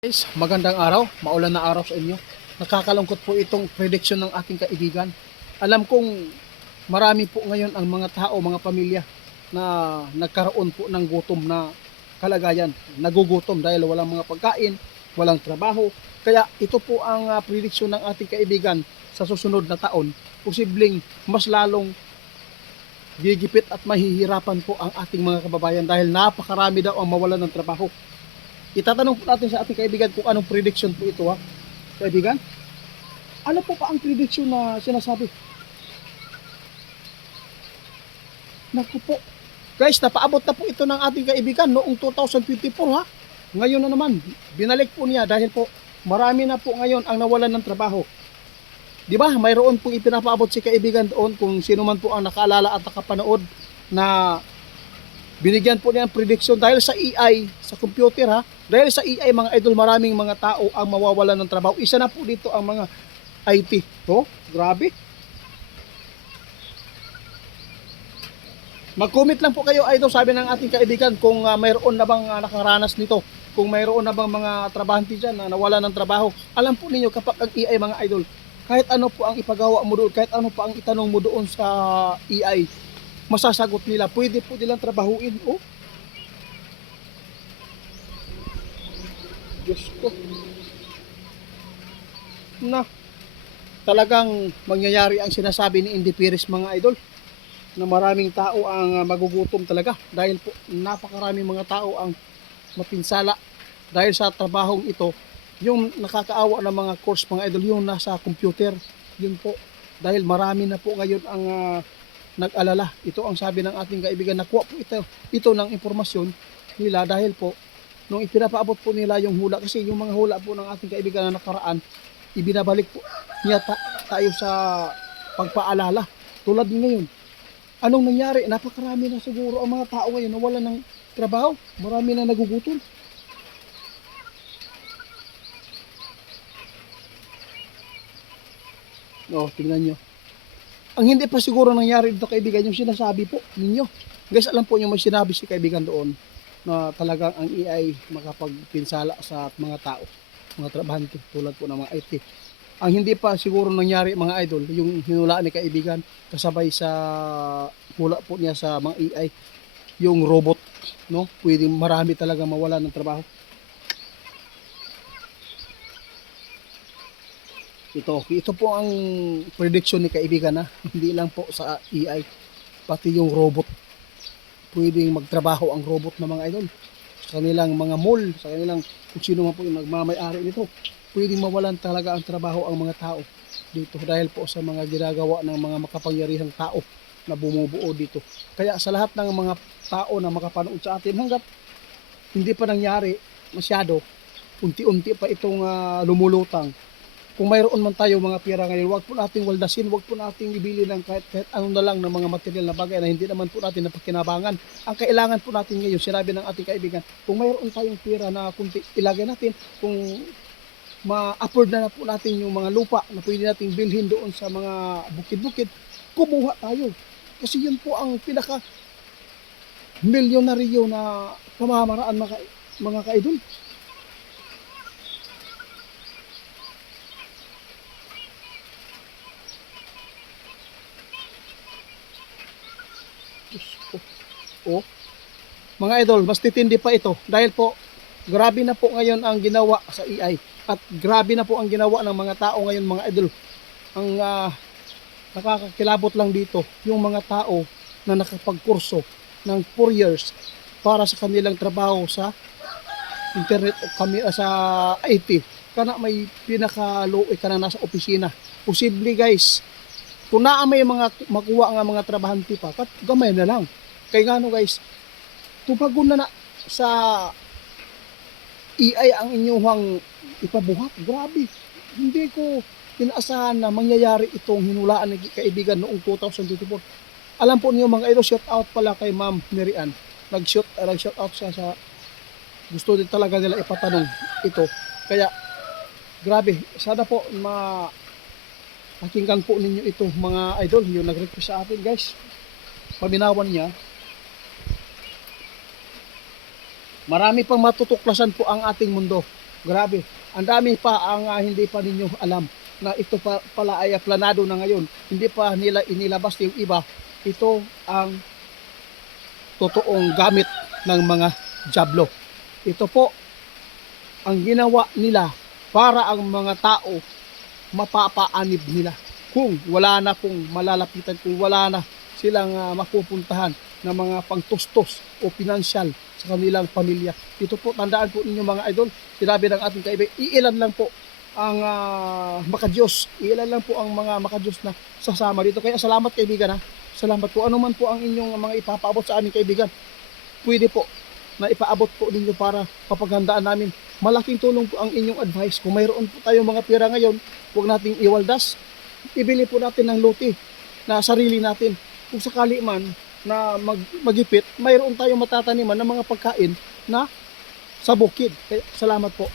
Guys, magandang araw, maulan na araw sa inyo. Nakakalungkot po itong prediction ng ating kaibigan. Alam kong marami po ngayon ang mga tao, mga pamilya na nagkaroon po ng gutom na kalagayan. Nagugutom dahil walang mga pagkain, walang trabaho. Kaya ito po ang prediction ng ating kaibigan sa susunod na taon. Posibleng mas lalong gigipit at mahihirapan po ang ating mga kababayan dahil napakarami daw ang mawalan ng trabaho. Itatanong po natin sa ating kaibigan kung anong prediction po ito, ha. Kaibigan, ano po pa ang prediction na sinasabi? Naku po. Guys, napaabot na po ito ng ating kaibigan noong 2024, ha. Ngayon na naman, binalik po niya dahil po marami na po ngayon ang nawalan ng trabaho. Di ba? Mayroon pong ipinapaabot si kaibigan doon kung sino man po ang nakaalala at nakapanood na binigyan po niya ng prediction dahil sa AI, sa computer, ha. Dahil sa AI, mga idol, maraming mga tao ang mawawalan ng trabaho. Isa na po dito ang mga IT. Oh, grabe. Mag-comment lang po kayo, idol, sabi ng ating kaibigan kung mayroon na bang nakaranas nito. Kung mayroon na bang mga trabahante dyan na nawalan ng trabaho. Alam po ninyo kapag ang AI, mga idol, kahit ano po ang ipagawa mo doon, kahit ano pa ang itanong mo doon sa AI, masasagot nila. Pwede po nilang trabahuin. Oh, Diyos ko. Na, talagang mangyayari ang sinasabi ni Indy Pires, mga idol, na maraming tao ang magugutom talaga dahil po napakaraming mga tao ang mapinsala dahil sa trabahong ito. Yung nakakaawa ng mga course, mga idol, yung nasa computer, yun po. Dahil marami na po ngayon ang nag-alala. Ito ang sabi ng ating kaibigan, nakuha po ito ng impormasyon nila dahil po nung ipinapaabot po nila yung hula, kasi yung mga hula po ng ating kaibigan na nakaraan, ibinabalik po niya tayo sa pagpaalala. Tulad ngayon, anong nangyari? Napakarami na siguro ang mga tao ngayon na wala ng trabaho. Marami na nagugutom. No, tingnan nyo. Ang hindi pa siguro nangyari dito, kaibigan, yung sinasabi po ninyo. Guys, alam po nyo, may sinabi si kaibigan doon na talagang ang AI makapagpinsala sa mga tao, mga trabahante tulad po ng mga IT. Ang hindi pa siguro nangyari, mga idol, yung hinulaan ni kaibigan kasabay sa hula po niya sa mga AI, yung robot, no? Pwedeng marami talaga mawala ng trabaho. Ito po ang prediction ni kaibigan, na hindi lang po sa AI, pati yung robot. Pwedeng magtrabaho ang robot na mga idol sa kanilang mga mall, sa kanilang kung sino man po yung nagmamay-ari nito. Pwedeng mawalan talaga ang trabaho ang mga tao dito dahil po sa mga ginagawa ng mga makapangyarihang tao na bumubuo dito. Kaya sa lahat ng mga tao na makapanood sa atin, hanggat hindi pa nangyari masyado, unti-unti pa itong lumulutang. Kung mayroon man tayo mga pera ngayon, wag po nating waldasin, wag po nating ibili ng kahit ano na lang ng mga material na bagay na hindi naman po natin napakinabangan. Ang kailangan po natin ngayon, sinabi ng ating kaibigan, kung mayroon tayong pera na kunti, ilagay natin. Kung ma-afford na po natin yung mga lupa na pwede nating bilhin doon sa mga bukid-bukid, kumuha tayo. Kasi yun po ang pinaka milyonaryo na pamamaraan, mga kaidol. Oh, mga idol, mas titindi pa ito dahil po grabe na po ngayon ang ginawa sa AI at grabe na po ang ginawa ng mga tao ngayon, mga idol. Ang nakakakilabot lang dito yung mga tao na nakapagkurso ng 4 years para sa kanilang trabaho sa internet o sa IT. Kana may pinakaluoy ka na nasa opisina. Posible, guys, kung naa may mga makuha nga mga trabahante pa, kat gamay na lang. Kaya nga no, guys, tumagon na sa AI ang inyong ipabuhat. Grabe. Hindi ko inaasahan na mangyayari itong hinulaan ng kaibigan noong 2024. Alam po niyo, mga idol, shout out pala kay Ma'am Mirian. Nag-shout out siya sa gusto din talaga nila ipatanong ito. Kaya grabe, sana po pakinggan po ninyo ito, mga idol, yung nag-request sa atin, guys. Paminawan niya. Marami pang matutuklasan po ang ating mundo. Grabe. Ang dami pa ang hindi pa ninyo alam na ito pa pala ay planado na ngayon. Hindi pa nila inilabas yung iba. Ito ang totoong gamit ng mga jablo. Ito po ang ginawa nila para ang mga tao mapapaanib nila. Kung wala na pong malalapitan, kung wala na silang mapupuntahan ng mga pangtustos o pinansyal sa kanilang pamilya. Ito po, tandaan po ninyo mga idol, sinabi ng ating kaibigan, iilan lang po ang makadiyos. Iilan lang po ang mga makadiyos na sasama dito. Kaya salamat kaibigan ha. Salamat po. Ano man po ang inyong mga ipapaabot sa aming kaibigan, pwede po na ipaabot po ninyo para papaghandaan namin. Malaking tulong po ang inyong advice. Kung mayroon po tayong mga pera ngayon, huwag nating iwaldas. Ibili po natin ng lote na sarili natin. Kung sakali man na magipit, mayroon tayong matataniman ng mga pagkain na sa bukid. Kaya salamat po.